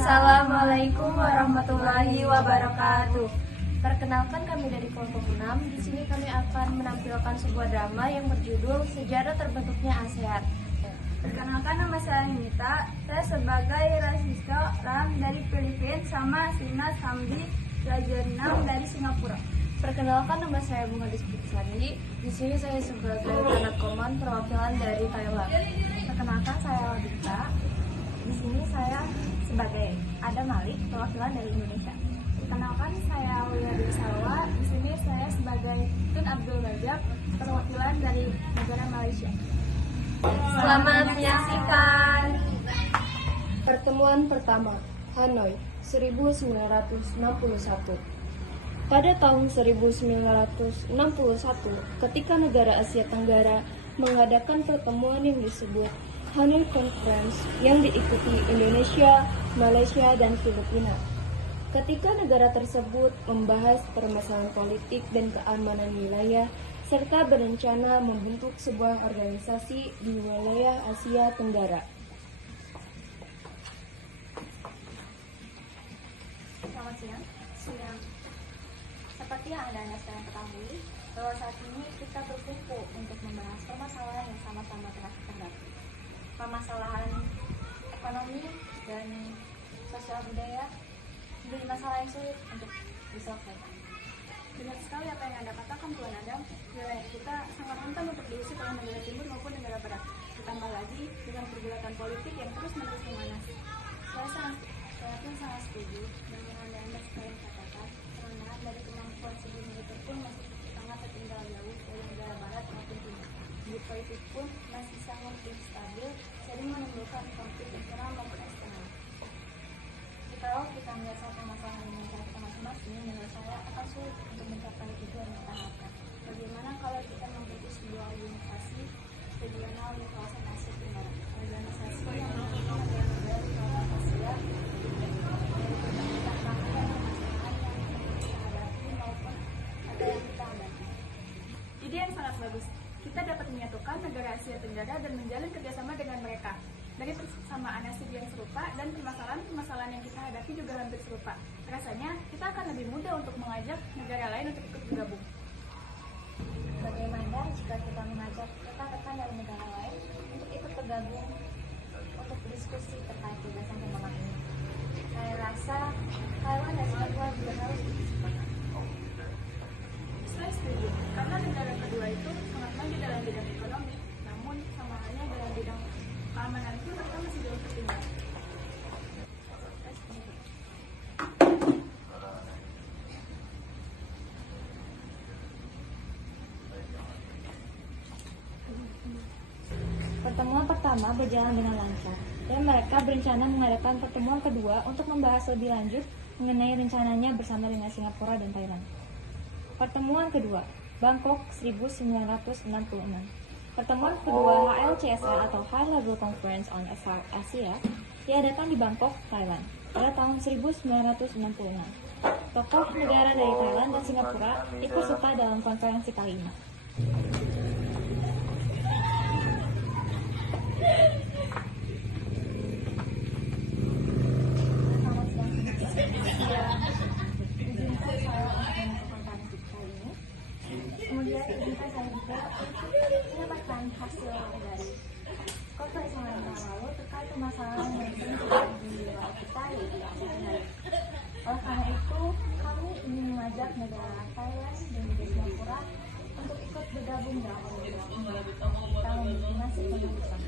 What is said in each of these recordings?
Assalamualaikum warahmatullahi wabarakatuh. Perkenalkan, kami dari kelompok 6. Di sini kami akan menampilkan sebuah drama yang berjudul Sejarah Terbentuknya ASEAN. Perkenalkan, nama saya Nita. Saya sebagai Rasiska Ram dari Filipina sama Sina Samdi Rajanam dari Singapura. Perkenalkan, nama saya Bunga Dispensari. Di sini saya sebagai anak koman perwakilan dari Thailand. Perkenalkan, saya Wadita. Di sini saya sebagai Ada Malik, perwakilan dari Indonesia. Perkenalkan, saya Wiyadi Salwa. Di sini saya sebagai Tun Abdul Rajab, perwakilan dari negara Malaysia. Selamat menyaksikan. Pertemuan pertama, Hanoi, 1961. Pada tahun 1961, ketika negara Asia Tenggara mengadakan pertemuan yang disebut Hanoi Conference yang diikuti Indonesia, Malaysia, dan Filipina. Ketika negara tersebut membahas permasalahan politik dan keamanan wilayah, serta berencana membentuk sebuah organisasi di wilayah Asia Tenggara. Selamat siang. Seperti yang Anda sekarang ketahui, bahwa saat ini kita berkumpul untuk membahas permasalahan yang sama-sama tengah kita hadapi. Permasalahan ekonomi dan sosial budaya menjadi masalah yang sulit untuk diselesaikan. Benar sekali apa yang Anda katakan, Tuan Adam. Wilayah kita sangat rentan untuk diusir oleh negara timur maupun negara barat. Ditambah lagi dengan pergulatan politik yang terus-menerus memanas. Saya pun sangat setuju dengan Anda sekalian katakan, karena dari kemampuan segi militer pun masih sangat tertinggal jauh dari negara barat maupun timur. Di politik pun masih sangat instabil, sering menimbulkan konflik internal maupun eksternal. Kalau kita menyelesaikan masalah dengan cara kita masing-masing, menurut saya akan sulit untuk mencapai tujuan yang kita harapkan. Bagaimana kalau kita membentuk sebuah organisasi regional di kawasan Asia Tenggara? Organisasi yang menggabungkan negara-negara di kawasan Asia dari berbagai tantangan dan masalah yang kita hadapi maupun ada yang kita hadapi. Ide yang sangat bagus. Kita dapat menyatukan negara Asia Tenggara dan menjalin kerjasama dengan mereka. Dari persamaan nasib yang serupa dan permasalahan yang kita hadapi juga hampir serupa. Rasanya kita akan lebih mudah untuk mengajak negara lain untuk ikut bergabung. Bagaimana jika kita mengajak rekan-rekan dari negara lain untuk ikut bergabung untuk diskusi terkait gagasan pembangunan ini? Saya rasa Taiwan dan Singapura juga harus disepakati. Saya setuju, karena negara kedua itu sangat maju dalam bidang ekonomi, namun sama halnya dalam bidang keamanan pun mereka masih jauh tertinggal. Pertemuan pertama berjalan dengan lancar, dan mereka berencana mengadakan pertemuan kedua untuk membahas lebih lanjut mengenai rencananya bersama dengan Singapura dan Thailand. Pertemuan kedua, Bangkok 1966. Pertemuan kedua HLCSR atau High Level Conference on South Asia diadakan di Bangkok, Thailand pada tahun 1966. Tokoh negara dari Thailand dan Singapura ikut serta dalam konferensi kali ini. Kemudian izinkan saya juga mendapatkan hasil dari konferensi yang lalu terkait permasalahan yang sering terjadi di wilayah kita, yaitu Asia Tenggara. Oleh karena itu, kami ingin mengajak negara Thailand dan juga Singapura untuk ikut bergabung dalam organisasi ini. Kita memiliki nasib yang besar.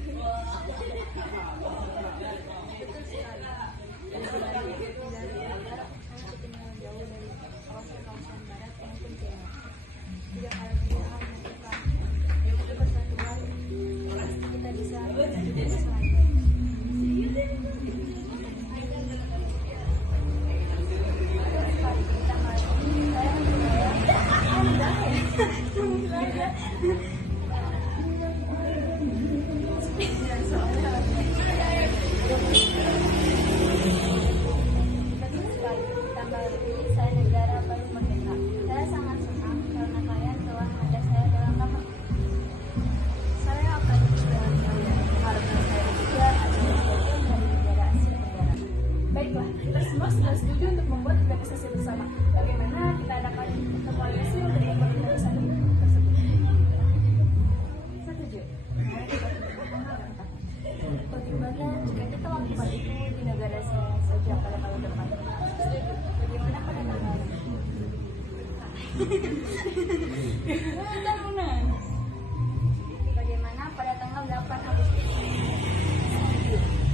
Jauh dari kawasan-kawasan barat maupun China. Jika kalian melakukan persatuan, kita bisa menjadi masalah. Soalnya setuju untuk membuat organisasi bersama. Bagaimana kita adakan koalisi untuk membuat organisasi tersebut? Setuju. Mari kita Bagaimana jika kita lakukan itu di negara saja pada tahun depan? Setuju. Bagaimana pada tanggal? Bagaimana pada tanggal 8 Agustus?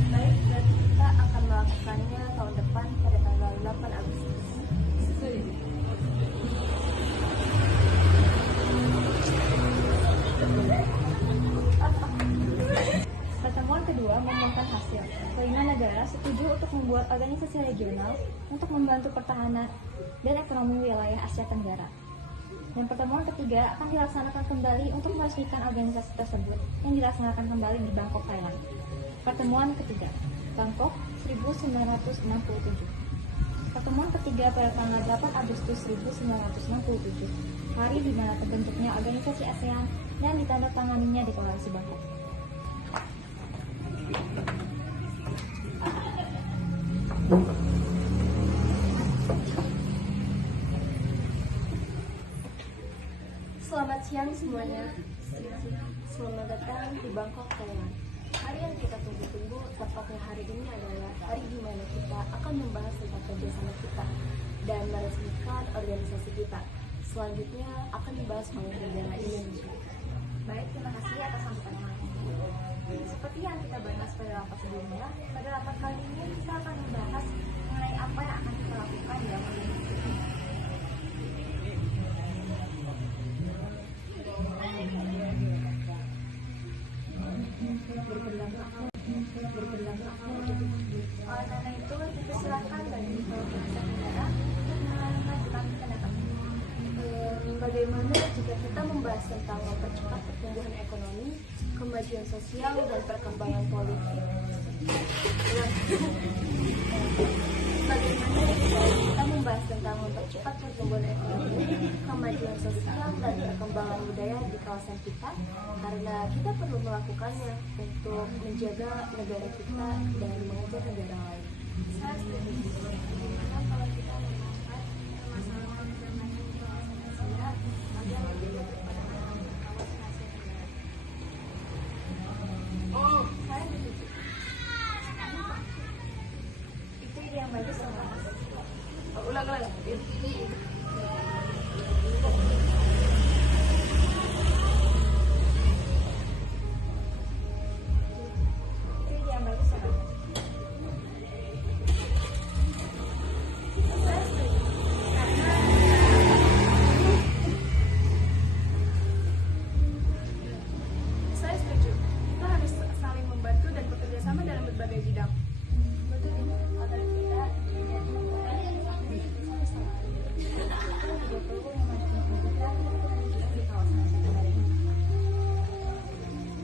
Baik, berarti kita akan melakukannya tahun depan pada tanggal 8 Agustus. Pertemuan kedua mengumumkan hasil. Kelima negara setuju untuk membuat organisasi regional untuk membantu pertahanan dan ekonomi wilayah Asia Tenggara. Dan pertemuan ketiga akan dilaksanakan kembali untuk meresmikan organisasi tersebut yang dilaksanakan kembali di Bangkok, Thailand. Pertemuan ketiga, Bangkok 1967. Pertemuan ketiga pada tanggal 8 Agustus 1967, hari di mana terbentuknya organisasi ASEAN dan ditandatanganinya Deklarasi Bangkok. Selamat siang semuanya. Selamat datang di Bangkok, Thailand. Hari yang kita tunggu-tunggu, tepatnya hari ini adalah hari di mana kita akan membahas tentang kerjasama kita dan meresmikan organisasi kita. Selanjutnya akan dibahas oleh negara Indonesia. Baik, terima kasih atas sambutan yang hangat. Seperti yang kita bahas pada rapat sebelumnya, pada rapat kali ini kita akan membahas mengenai apa yang akan kita lakukan dalam organisasi ini. Oleh karena itu, dipersilakan bagi pemerintah negara untuk mengajukan pendapat. Bagaimana jika kita membahas tentang mempercepat pertumbuhan ekonomi, kemajuan sosial, dan perkembangan politik? Bagaimana jika kita membahas tentang mempercepat pertumbuhan ekonomi, kemajuan sosial, dan perkembangan budaya di kawasan kita? Karena kita perlu melakukannya untuk menjaga negara kita dan mengajar negara lain. Saya setuju. Bagaimana kalau kita mengangkat permasalahan dan manfaat Asia agar lebih berpengaruh di kawasan Asia Tenggara? Saya setuju. Itu ide yang bagus, Mas. Ulang. Itu ide yang bagus, Mas. Saya setuju. Karena saya setuju. Kita harus saling membantu dan bekerja sama dalam berbagai bidang. Betul, agar kita tidak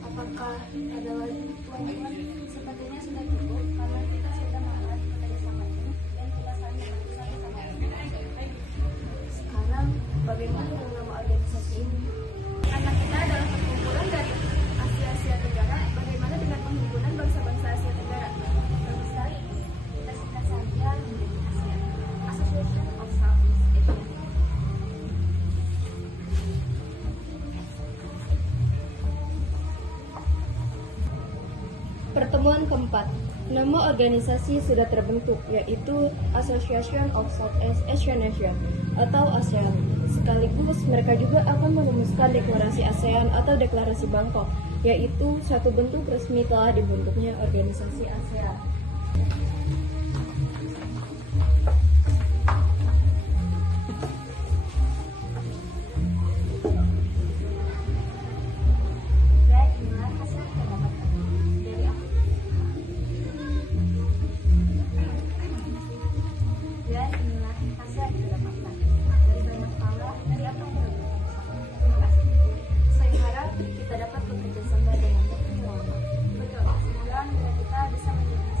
apakah ada lagi poin-poin? Sepertinya sudah cukup karena kita sudah mengenal bekerja sama ini dan kita saling membantu satu sama lain. Sekarang bagaimana dengan nama organisasi ini? Karena kita adalah perkumpulan dari Asia Tenggara, bagaimana dengan penghimpunan bangsa-bangsa Asia Tenggara? Bagus sekali. Kita singkat saja menjadi ASEAN, Association of Southeast Asia. Pertemuan keempat, nama organisasi sudah terbentuk, yaitu Association of Southeast Asian Nation atau ASEAN. Sekaligus mereka juga akan merumuskan deklarasi ASEAN atau deklarasi Bangkok, yaitu suatu bentuk resmi telah dibentuknya organisasi ASEAN. Dan inilah hasil yang kita dapatkan dari aku. Dan inilah hasil yang kita dapatkan dari banyak hal dari apa yang kita lakukan. Terima kasih. Saya harap kita dapat bekerja sama dengan lebih lama. Betul. Semoga negara kita bisa menjadi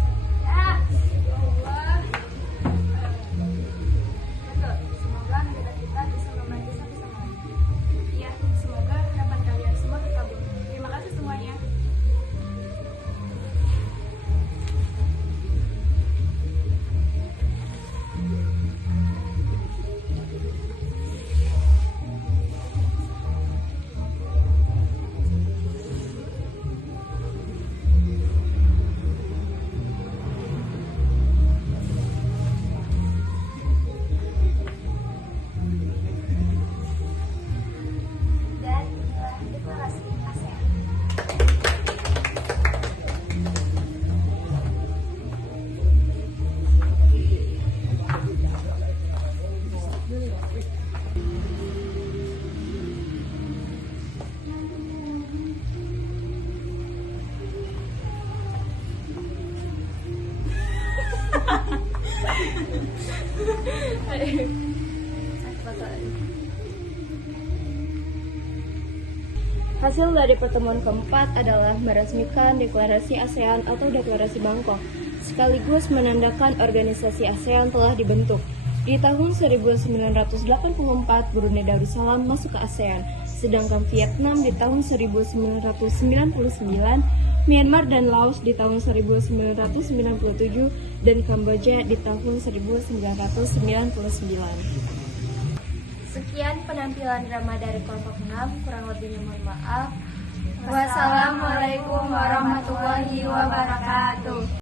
Hasil dari pertemuan keempat adalah meresmikan Deklarasi ASEAN atau Deklarasi Bangkok, sekaligus menandakan organisasi ASEAN telah dibentuk. Di tahun 1984, Brunei Darussalam masuk ke ASEAN, sedangkan Vietnam di tahun 1999, Myanmar dan Laos di tahun 1997, dan Kamboja di tahun 1999. Sekian penampilan drama dari kelompok 6, kurang lebihnya mohon maaf. Wassalamualaikum warahmatullahi wabarakatuh.